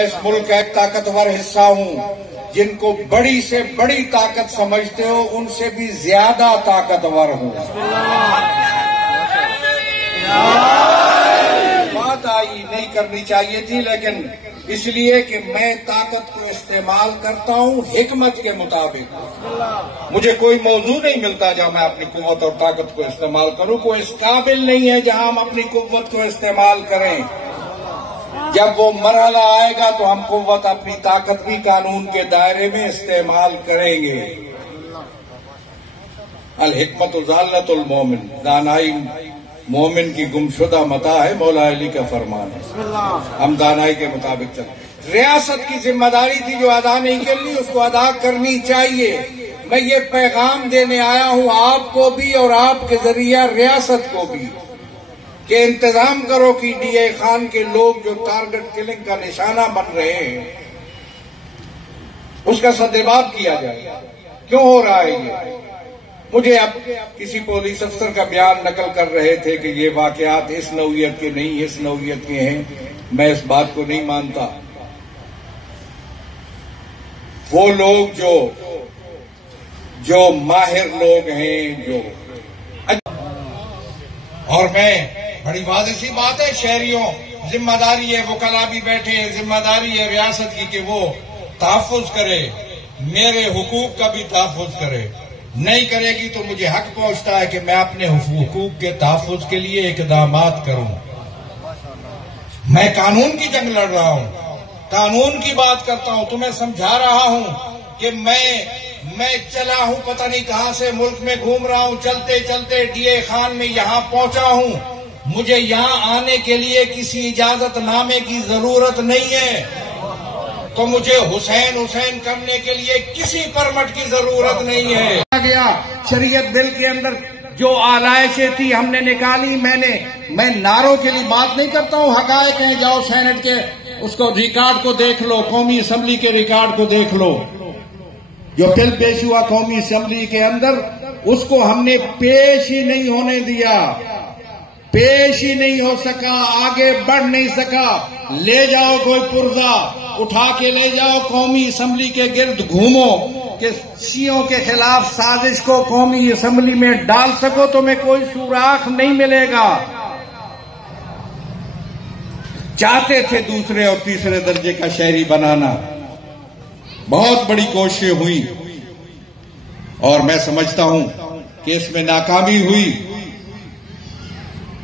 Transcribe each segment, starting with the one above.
मैं इस मुल्क का एक ताकतवर हिस्सा हूँ। जिनको बड़ी से बड़ी ताकत समझते हो उनसे भी ज्यादा ताकतवर हूँ। बात आई नहीं करनी चाहिए थी, लेकिन इसलिए कि मैं ताकत को इस्तेमाल करता हूँ हिकमत के मुताबिक। मुझे कोई मौजू नहीं मिलता जहां मैं अपनी कुव्वत और ताकत को इस्तेमाल करूं। कोई इस काबिल नहीं है जहां हम अपनी कुव्वत को इस्तेमाल करें। जब वो मरहला आएगा तो हम कुव्वत अपनी ताकत भी कानून के दायरे में इस्तेमाल करेंगे। अल हिकमत ज़ालतुल मोमिन, दानाई मोमिन की गुमशुदा मता है, मौला अली का फरमान है। हम दानाई के मुताबिक चल। रियासत की जिम्मेदारी थी जो अदा नहीं कर ली, उसको अदा करनी चाहिए। मैं ये पैगाम देने आया हूं आपको भी और आपके जरिया रियासत को भी कि इंतजाम करो कि डीए खान के लोग जो टारगेट किलिंग का निशाना बन रहे हैं उसका सद्देबाब किया जाए। क्यों हो रहा है ये? मुझे अब किसी पुलिस अफसर का बयान नकल कर रहे थे कि ये वाकयात इस नौइयत के नहीं, इस नौइयत के हैं। मैं इस बात को नहीं मानता। वो लोग जो माहिर लोग हैं, जो और मैं बड़ी वाज़ेह सी बात है, शहरियों जिम्मेदारी है, वकला भी बैठे हैं, जिम्मेदारी है रियासत की कि वो तहफ़्फ़ुज़ करे, मेरे हुकूक का भी तहफ़्फ़ुज़ करे। नहीं करेगी तो मुझे हक पहुंचता है कि मैं अपने हुकूक के तहफ़्फ़ुज़ के लिए इक़दामात करूं। मैं कानून की जंग लड़ रहा हूं, कानून की बात करता हूं। तुम्हें समझा रहा हूं कि मैं चला हूं, पता नहीं कहां से मुल्क में घूम रहा हूं, चलते चलते डीए खान में यहां पहुंचा हूं। मुझे यहां आने के लिए किसी इजाजतनामे की जरूरत नहीं है, तो मुझे हुसैन करने के लिए किसी परमिट की जरूरत नहीं है। गया शरीयत बिल के अंदर जो आलाइशें थी हमने निकाली। मैं नारों के लिए बात नहीं करता हूं, हकायक हैं। जाओ सेनेट के उसको रिकॉर्ड को देख लो, कौमी असम्बली के रिकॉर्ड को देख लो। जो बिल पेश हुआ कौमी असम्बली के अंदर, उसको हमने पेश ही नहीं होने दिया, पेश ही नहीं हो सका, आगे बढ़ नहीं सका। ले जाओ कोई पुर्जा उठा के ले जाओ, कौमी असम्बली के गिर्द घूमो कि शियों के खिलाफ साजिश को कौमी असम्बली में डाल सको, तो मैं कोई सुराख नहीं मिलेगा। चाहते थे दूसरे और तीसरे दर्जे का शहरी बनाना, बहुत बड़ी कोशिशें हुई और मैं समझता हूं कि इसमें नाकामी हुई।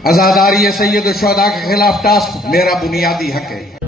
आजादारी सैयद शुहदा के खिलाफ टास्क मेरा बुनियादी हक है।